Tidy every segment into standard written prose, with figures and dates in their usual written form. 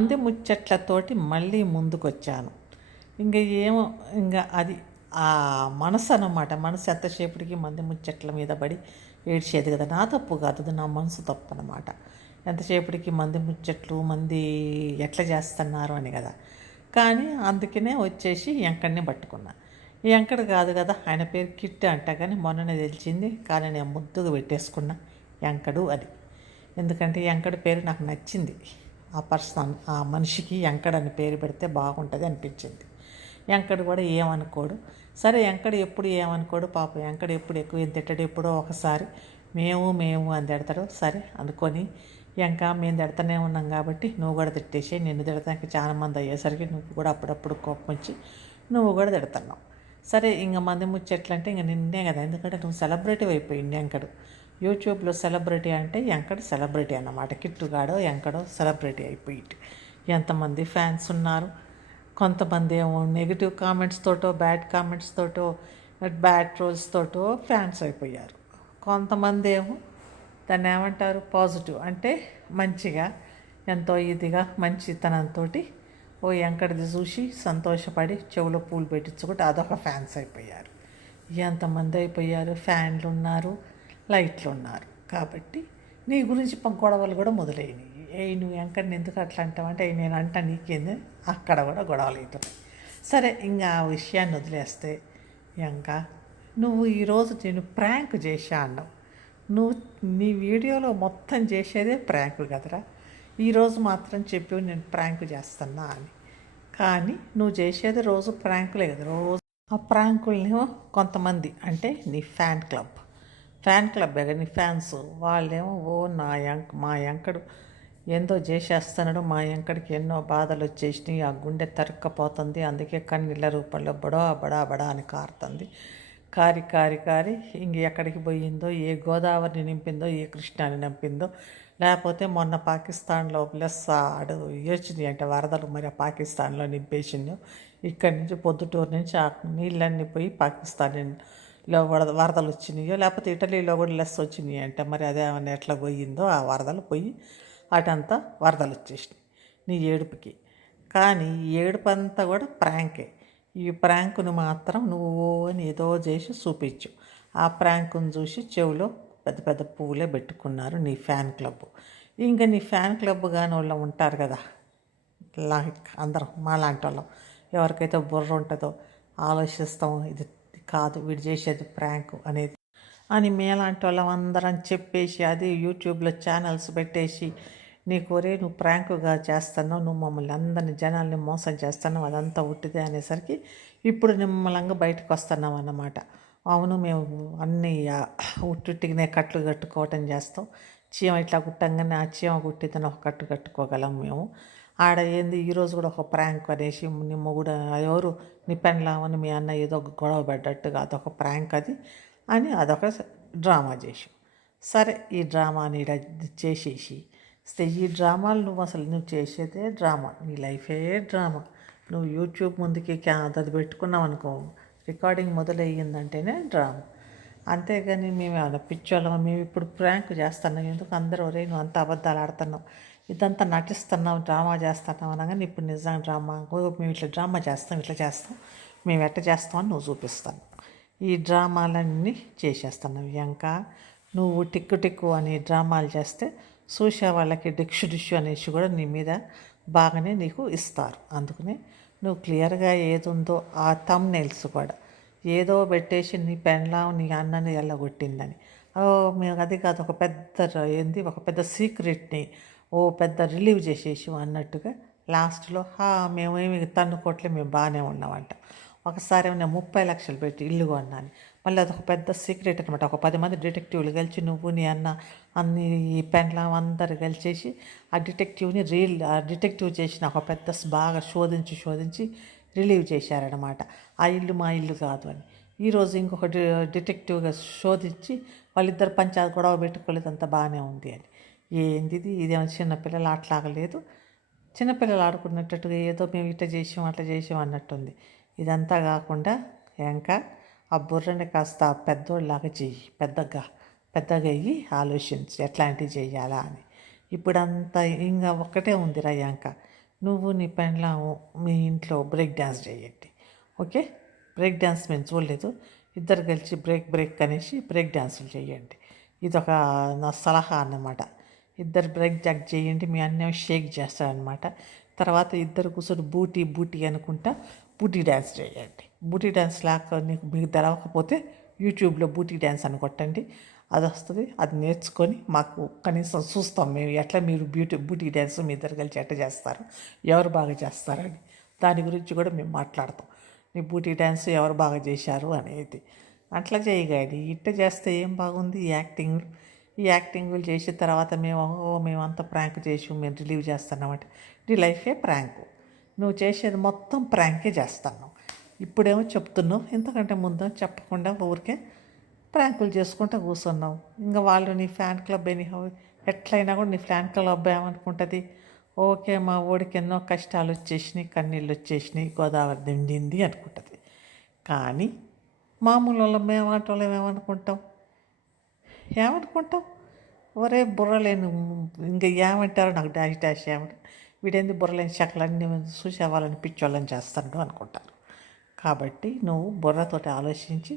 మంది ముచ్చట్లతోటి మళ్ళీ ముందుకొచ్చాను. ఇంక ఏమో ఇంక అది ఆ మనసు అన్నమాట. మనసు ఎంతసేపటికి మంది ముచ్చట్ల మీద పడి ఏడ్చేది కదా. నా తప్పు కాదు, అది నా మనసు తప్పు అనమాట. ఎంతసేపటికి మంది ముచ్చట్లు, మంది ఎట్లా చేస్తున్నారు అని కదా. కానీ అందుకనే వచ్చేసి ఎంకడిని పట్టుకున్నా. ఎంకడు కాదు కదా, ఆయన పేరు కిట్ అంట, కానీ మొన్ననే తెలిసింది. కానీ నేను ముద్దుగా పెట్టేసుకున్నా ఎంకడు అని. ఎందుకంటే ఎంకడు పేరు నాకు నచ్చింది. ఆ పర్సన్, ఆ మనిషికి ఎంకడు అని పేరు పెడితే బాగుంటుంది అనిపించింది. ఎంకడు కూడా ఏమనుకోడు. సరే ఎంకడు ఎప్పుడు ఏమనుకోడు పాపం. ఎంకడు ఎప్పుడు ఎక్కువ ఏం తిట్టడు. ఎప్పుడో ఒకసారి మేము అని తిడతాడు. సరే అనుకొని మేము తిడతానే ఉన్నాం కాబట్టి నువ్వు కూడా తిట్టేసి, నిన్ను తిడతానికి చాలా మంది అయ్యేసరికి నువ్వు కూడా అప్పుడప్పుడు కోపం వచ్చి నువ్వు కూడా తిడుతున్నావు. సరే ఇంక మంది ముచ్చట్లంటే ఇంక నిన్నే కదా, ఎందుకంటే నువ్వు సెలబ్రిటీ అయిపోయింది ఎంకడు. యూట్యూబ్లో సెలబ్రిటీ అంటే ఎంకడు సెలబ్రిటీ అన్నమాట. కిట్టుగాడో ఎంకడో సెలబ్రిటీ అయిపోయి ఎంతమంది ఫ్యాన్స్ ఉన్నారు. కొంతమంది ఏమో నెగిటివ్ కామెంట్స్ తోటో, బ్యాడ్ కామెంట్స్ తోటో, బ్యాడ్ ట్రోల్స్ తోటో ఫ్యాన్స్ అయిపోయారు. కొంతమంది ఏమో దాన్ని ఏమంటారు, పాజిటివ్ అంటే మంచిగా, ఎంతో ఇదిగా మంచితనంతో ఓ ఎంకడిది చూసి సంతోషపడి చెవులో పూలు పెట్టించుకుంటే అదొక ఫ్యాన్స్ అయిపోయారు. ఎంతమంది అయిపోయారు, ఫ్యాన్లు ఉన్నారు, లైట్లు ఉన్నారు. కాబట్టి నీ గురించి గొడవలు కూడా మొదలైనవి. నువ్వు ఎంకడిని ఎందుకు అట్లా అంటావంటే నేను అంటా నీకేంది, అక్కడ కూడా గొడవలు అవుతున్నాయి. సరే ఇంకా ఆ విషయాన్ని వదిలేస్తే, ఇంకా నువ్వు ఈరోజు నేను ప్రాంక్ చేశా అన్నావు. నువ్వు నీ వీడియోలో మొత్తం చేసేదే ప్రాంక్ కదరా. ఈరోజు మాత్రం చెప్పి నేను ప్రాంక్ చేస్తున్నా అని. కానీ నువ్వు చేసేది రోజు ప్రాంకులే కదా. రోజు ఆ ప్రాంకుల్ని కొంతమంది అంటే నీ ఫ్యాన్ క్లబ్ కదా, నీ ఫ్యాన్స్ వాళ్ళేమో మా యంకడు ఏందో చేసేస్తున్నాడు, మా యంకడికి ఎన్నో బాధలు వచ్చేసినాయి, ఆ గుండె తరుక్కపోతుంది, అందుకే కన్నీళ్ళ రూపంలో బడా అని కారుతుంది. కారి ఇంక ఎక్కడికి పోయిందో, ఏ గోదావరిని నింపిందో, ఏ కృష్ణాని నింపిందో, లేకపోతే మొన్న పాకిస్తాన్లో ప్లస్ ఆడు వచ్చినాయి అంటే వరదలు, మరి ఆ పాకిస్తాన్లో నింపేసిందో. ఇక్కడి నుంచి పొద్దుటూరు నుంచి ఆ నీళ్ళన్నీ పోయి పాకిస్తాన్లో వరదలు వచ్చినాయో, లేకపోతే ఇటలీలో కూడా లెస్ వచ్చినాయి అంటే మరి అదేమన్నా ఎట్లా పోయిందో ఆ వరదలు పోయి అటంతా వరదలు వచ్చేసినాయి నీ ఏడుపుకి. కానీ ఈ ఏడుపు అంతా కూడా ప్రాంకే. ఈ ప్రాంకును మాత్రం నువ్వు అని ఏదో చేసి చూపించు. ఆ ప్రాంకును చూసి చెవిలో పెద్ద పెద్ద పువ్వులే పెట్టుకున్నారు నీ ఫ్యాన్ క్లబ్. ఇంకా నీ ఫ్యాన్ క్లబ్ కాని వాళ్ళు ఉంటారు కదా, అందరం మాలాంటి వాళ్ళం, ఎవరికైతే బుర్ర ఉంటుందో ఆలోచిస్తాం, ఇది కాదు వీడు చేసేది ప్రాంకు అనేది అని మేలాంటి వాళ్ళం అందరం చెప్పేసి, అది యూట్యూబ్లో ఛానల్స్ పెట్టేసి నువ్వు ప్రాంకుగా చేస్తున్నావు, నువ్వు మమ్మల్ని అందరిని జనాల్ని మోసం చేస్తున్నావు, అదంతా ఉట్టిదే అనేసరికి ఇప్పుడు నిమ్మలంగా బయటకు వస్తున్నావు అన్నమాట. అవును, మేము అన్నీ ఉట్టుట్టిగానే కట్లు కట్టుకోవటం చేస్తాం. చీమ ఇట్లా కుట్టంగానే ఆ చీమ కుట్టిద్దని ఒక కట్టు కట్టుకోగలం మేము. ఆడ ఏంది ఈరోజు కూడా ఒక ప్రాంక్ అనేసి నీ మొగుడు ఎవరు నీ పెన్లామని మీ అన్న ఏదో ఒక గొడవ పడ్డట్టుగా అదొక ప్రాంక్ అది అని అదొక డ్రామా చేసి, సరే ఈ డ్రామాని చేసేసి ఈ డ్రామాలు నువ్వు చేసేదే డ్రామా, నీ లైఫే డ్రామా. నువ్వు యూట్యూబ్ ముందుకి అది పెట్టుకున్నావు అనుకో, రికార్డింగ్ మొదలయ్యిందంటేనే డ్రామా. అంతేగాని మేము ఏమైనా పిచ్చోళ్ళం, మేము ఇప్పుడు ప్రాంక్ చేస్తున్నాం ఎందుకు అందరూ నువ్వు అంత అబద్ధాలు ఆడుతున్నావు, ఇదంతా నటిస్తున్నావు, డ్రామా చేస్తున్నావు అనగానే ఇప్పుడు నిజంగా డ్రామా, మేము ఇట్లా డ్రామా చేస్తాం, ఇట్లా చేస్తాం, మేము ఎట్లా చేస్తామని నువ్వు చూపిస్తాను. ఈ డ్రామాలన్నీ చేసేస్తున్నావు. ఇంకా నువ్వు టిక్కు అని డ్రామాలు చేస్తే చూసే వాళ్ళకి డిక్షు అనేసి కూడా నీ మీద బాగానే నీకు ఇస్తారు. అందుకనే నువ్వు క్లియర్గా ఏది ఉందో ఆ థంబ్నెయిల్స్ కూడా ఏదో పెట్టేసి నీ పెన్లాం నీ అన్నని ఎల్లగొట్టిందని, మేము అది కాదు ఒక పెద్ద సీక్రెట్ని పెద్ద రిలీవ్ చేసేసి అన్నట్టుగా లాస్ట్లో మేమేమి తన్నుకోట్లే, మేము బాగానే ఉన్నామంట. ఒకసారి నేను 30 లక్షలు పెట్టి ఇల్లు కొన్నాను, మళ్ళీ అదొక పెద్ద సీక్రెట్ అనమాట. ఒక 10 మంది డిటెక్టివ్లు కలిసి నువ్వు నీ అన్న అన్ని పెండ్లాం అందరు కలిసేసి ఆ డిటెక్టివ్ చేసిన ఒక పెద్ద బాగా శోధించి రిలీవ్ చేశారనమాట. ఆ ఇల్లు మా ఇల్లు కాదు అని. ఈరోజు ఇంకొక డిటెక్టివ్గా శోధించి వాళ్ళిద్దరు పంచాయతీ గొడవ పెట్టుకోలేదు, అంత బాగానే ఉంది అని. ఏంది ఇదేమో చిన్నపిల్లలు ఆటలాగలేదు, చిన్నపిల్లలు ఆడుకున్నట్టుగా ఏదో మేము అట్లా చేసాం అన్నట్టుంది. ఇదంతా కాకుండా ఇంకా ఆ బుర్రని కాస్త పెద్దోళ్ళలాగా చెయ్యి, పెద్దగా అయ్యి ఆలోచించి ఎట్లాంటివి చెయ్యాలా అని. ఇప్పుడంతా ఇంకా ఒక్కటే ఉందిరా ఇంకా, నువ్వు నీ పెండ్లాము మీ ఇంట్లో బ్రేక్ డ్యాన్స్ చేయండి. ఓకే, బ్రేక్ డ్యాన్స్ మేము చూడలేదు, ఇద్దరు కలిసి బ్రేక్ అనేసి బ్రేక్ డ్యాన్సులు చేయండి. ఇదొక నా సలహా అన్నమాట. ఇద్దరు బ్రేక్ డ్యాన్స్ చేయండి, మీ అన్న షేక్ చేస్తారనమాట. తర్వాత ఇద్దరు కూర్చొని బూటీ అనుకుంటా బూటీ డ్యాన్స్ చేయండి. బూటీ డ్యాన్స్ లాగా మీకు తెలవకపోతే యూట్యూబ్లో బూటీ డ్యాన్స్ అని కొట్టండి, అది వస్తుంది. అది నేర్చుకొని మాకు కనీసం చూస్తాం మేము ఎట్లా మీరు బూటీ డ్యాన్స్ మీ ఇద్దరు కలిసి ఎట్లా చేస్తారు, ఎవరు బాగా చేస్తారని. దాని గురించి కూడా మేము మాట్లాడతాం. నీ బూటీ డ్యాన్స్ ఎవరు బాగా చేశారు అనేది అట్లా చేయగాని ఇట్ట చేస్తే ఏం బాగుంది. ఈ యాక్టింగ్లు చేసిన తర్వాత మేమంతా ప్రాంక్ చేసి మేము రిలీవ్ చేస్తున్నామంటే నీ లైఫే ప్రాంకు. నువ్వు చేసేది మొత్తం ప్రాంకే చేస్తున్నావు. ఇప్పుడేమో చెప్తున్నావు, ఇంతకంటే ముందు చెప్పకుండా ఊరికే ప్రాంకులు చేసుకుంటూ కూర్చున్నావు. ఇంకా వాళ్ళు నీ ఫ్యాన్ క్లబ్ ఎట్లయినా కూడా నీ ఫ్యాన్ క్లబ్ ఏమనుకుంటుంది, ఓకే మా ఊడికి ఎన్నో కష్టాలు వచ్చేసినాయి, కన్నీళ్ళు వచ్చేసినాయి, గోదావరి నిండింది అనుకుంటుంది. కానీ మామూలు వాళ్ళం మేమంటోళ్ళం ఏమనుకుంటాం, ఒరే బుర్రలేను ఇంకా ఏమంటారో నాకు డాష్ ఏమంటారు, వీడేంది బుర్రలేని శకలన్నీ చూసే వాళ్ళని పిచ్చోళ్ళని చేస్తాడు అనుకుంటారు. కాబట్టి నువ్వు బుర్రతోటి ఆలోచించి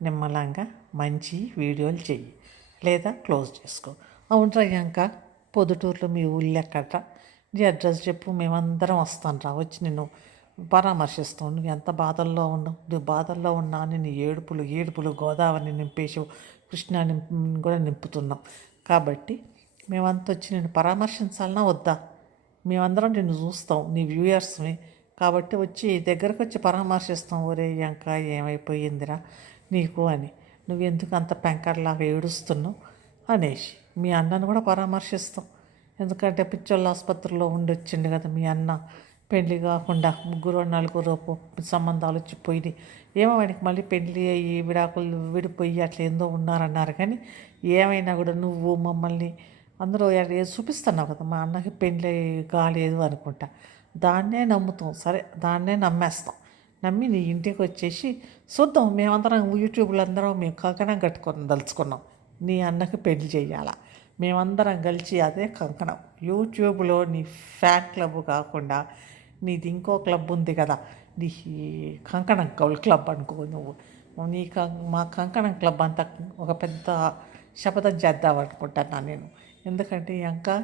నిమ్మలంగా మంచి వీడియోలు చెయ్యి, లేదా క్లోజ్ చేసుకో. అవును రయ్యాంక, పొద్దుటూరులో మీ ఊళ్ళో ఎక్కడ్రా, నీ అడ్రస్ చెప్పు, మేమందరం వస్తాను రా, వచ్చి నిన్ను పరామర్శిస్తాం. నువ్వు ఎంత బాధల్లో ఉన్నావు, నువ్వు బాధల్లో ఉన్నా అని నీ ఏడుపులు గోదావరిని నింపేసి కృష్ణాని కూడా నింపుతున్నాం. కాబట్టి మేమంతా వచ్చి నిన్ను పరామర్శించాలన్నా వద్దా, మేమందరం నిన్ను చూస్తాం, నీ వ్యూయర్స్ని. కాబట్టి వచ్చి దగ్గరకు వచ్చి పరామర్శిస్తాం. ఒరే ఇంకా ఏమైపోయిందిరా నీకు అని, నువ్వెందుకు అంత పెంకర్లాగా ఏడుస్తున్నావు అనేసి మీ అన్నను కూడా పరామర్శిస్తాం. ఎందుకంటే పిచ్చోళ్ళ ఆసుపత్రిలో వచ్చిండు కదా మీ అన్న, పెళ్లి కాకుండా 3-4 సంబంధాలు వచ్చి పోయినాయి. ఏమో వాడికి మళ్ళీ పెళ్ళి అయ్యి విడాకులు విడిపోయి అట్లా ఏందో ఉన్నారన్నారు. కానీ ఏమైనా కూడా నువ్వు మమ్మల్ని అందరూ చూపిస్తున్నావు కదా, మా అన్నకి పెళ్ళి కాలేదు అనుకుంటా, దాన్నే నమ్ముతాం. సరే, దాన్నే నమ్మేస్తాం. నమ్మి నీ ఇంటికి వచ్చేసి చూద్దాం. మేమందరం యూట్యూబ్లో అందరం మేము కంకణం కట్టుకొని దలుచుకున్నాం, నీ అన్నకి పెళ్లి చేయాలా. మేమందరం కలిసి అదే కంకణం యూట్యూబ్లో నీ ఫ్యాన్ క్లబ్ కాకుండా నీది ఇంకో క్లబ్ ఉంది కదా, నీ కంకణం క్లబ్ అనుకో నువ్వు. మా కంకణం క్లబ్ అంతా ఒక పెద్ద శపథం చేద్దాం అనుకుంటున్నాను నేను. ఎందుకంటే ఇంకా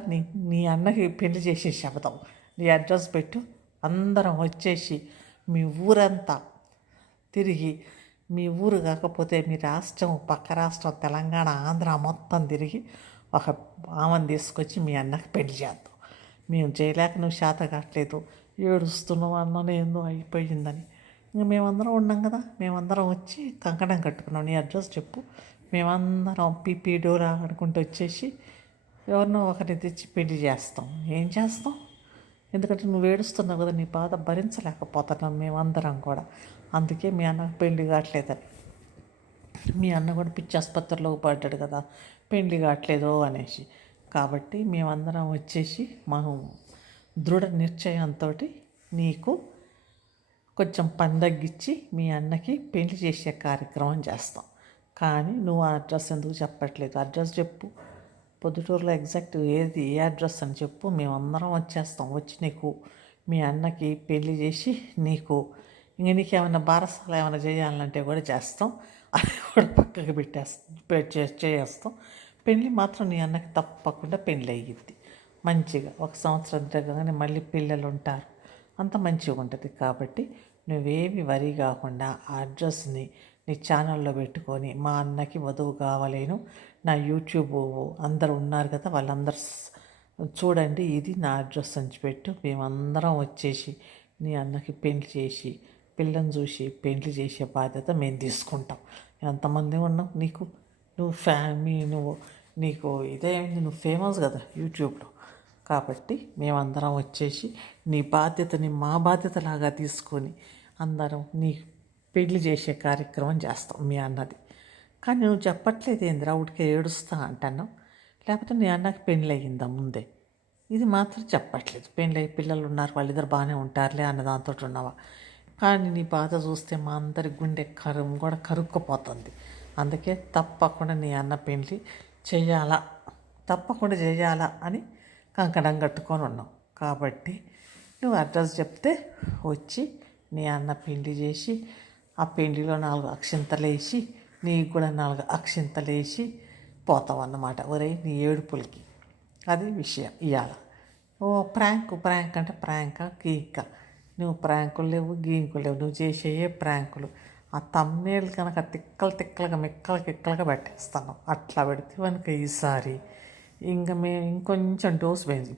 నీ అన్నకి పెళ్లి చేసే శపథం. నీ అడ్రస్ పెట్టు, అందరం వచ్చేసి మీ ఊరంతా తిరిగి, మీ ఊరు కాకపోతే మీ రాష్ట్రం, పక్క రాష్ట్రం తెలంగాణ, ఆంధ్ర మొత్తం తిరిగి ఒక ఆమెను తీసుకొచ్చి మీ అన్నకి పెళ్లి చేద్దాం. మేము చేయలేక నువ్వు శాత కావట్లేదు, ఏడుస్తున్నావు అన్న ఏందో అయిపోయిందని. ఇంకా మేమందరం ఉన్నాం కదా, మేమందరం వచ్చి కంకణం కట్టుకున్నాం. నీ అడ్రస్ చెప్పు, మేమందరం పీపీ డోరా అనుకుంటూ వచ్చేసి ఎవరినో ఒకరిని తెచ్చి పెళ్లి చేస్తాం. ఏం చేస్తాం, ఎందుకంటే నువ్వు ఏడుస్తున్నావు కదా, నీ బాధ భరించలేకపోతున్నాం మేమందరం కూడా. అందుకే మీ అన్నకు పెళ్లి కావట్లేదని. మీ అన్న కూడా పిచ్చి ఆసుపత్రిలో పడ్డాడు కదా, పెళ్లి కావట్లేదు అనేసి. కాబట్టి మేమందరం వచ్చేసి మనం దృఢ నిశ్చయంతో నీకు కొంచెం పని తగ్గించి మీ అన్నకి పెళ్లి చేసే కార్యక్రమం చేస్తాం. కానీ నువ్వు ఆ అడ్రస్ ఎందుకు చెప్పట్లేదు, అడ్రస్ చెప్పు. పొద్దుటూరులో ఎగ్జాక్ట్ ఏ అడ్రస్ అని చెప్పు, మేమందరం వచ్చేస్తాం. వచ్చి నీకు మీ అన్నకి పెళ్లి చేసి నీకు ఇంక నీకేమైనా బారసాల ఏమైనా చేయాలంటే కూడా చేస్తాం. అది కూడా పక్కకి చేస్తాం. పెళ్ళి మాత్రం నీ అన్నకి తప్పకుండా పెళ్ళి అయ్యిద్ది మంచిగా. 1 సంవత్సరం తిరగగానే మళ్ళీ పిల్లలు ఉంటారు, అంత మంచిగా ఉంటుంది. కాబట్టి నువ్వేమి వరి కాకుండా ఆ అడ్రస్ని నీ ఛానల్లో పెట్టుకొని, మా అన్నకి వధువు కావాలేను, నా యూట్యూబ్ అందరు ఉన్నారు కదా వాళ్ళందరూ చూడండి, ఇది నా అడ్రస్ అని పెట్టు. మేమందరం వచ్చేసి నీ అన్నకి పెళ్లి చేసి పిల్లని చూసి పెళ్లి చేసే బాధ్యత మేము తీసుకుంటాం. ఎంతమంది ఉన్నాం నీకు, నీకు ఇదేంది, నువ్వు ఫేమస్ కదా యూట్యూబ్లో. కాబట్టి మేమందరం వచ్చేసి నీ బాధ్యతని మా బాధ్యతలాగా తీసుకొని అందరం నీ పెళ్లి చేసే కార్యక్రమం చేస్తాం మీ అన్నది. కానీ నువ్వు చెప్పట్లేదు ఏందిరా, ఉడికే ఏడుస్తా అంటున్నావు. లేకపోతే నీ అన్నకి పెళ్ళి అయ్యిందా ముందే, ఇది మాత్రం చెప్పట్లేదు. పెళ్ళి అయ్యి పిల్లలు ఉన్నారు, వాళ్ళిద్దరు బాగానే ఉంటారులే అన్న దాంతో ఉన్నావా. కానీ నీ బాధ చూస్తే మా అందరి గుండె కూడా కరుక్కుపోతుంది. అందుకే తప్పకుండా నీ అన్న పెళ్ళి తప్పకుండా చేయాలా అని కంకణం కట్టుకొని ఉన్నాం. కాబట్టి నువ్వు అడ్రస్ చెప్తే వచ్చి నీ అన్న పెళ్లి చేసి ఆ పెళ్లిలో 4 అక్షింతలు వేసి నీకు కూడా 4 అక్షింతలు వేసి పోతావు అన్నమాట. ఒరే నీ ఏడుపులకి అది విషయం ఇవాళ. ఓ ప్రాంక్ అంటే ప్రాంకా గీక్క, నువ్వు ప్రాంకులు లేవు గీంకులు లేవు, నువ్వు చేసేయే ప్రాంకులు. ఆ తమ్నేళ్ళు కనుక తిక్కలుగా మిక్కలుగా పెట్టేస్తాను. అట్లా పెడితే కనుక ఈసారి ఇంకా మేము ఇంకొంచెం డోస్ పెరిగి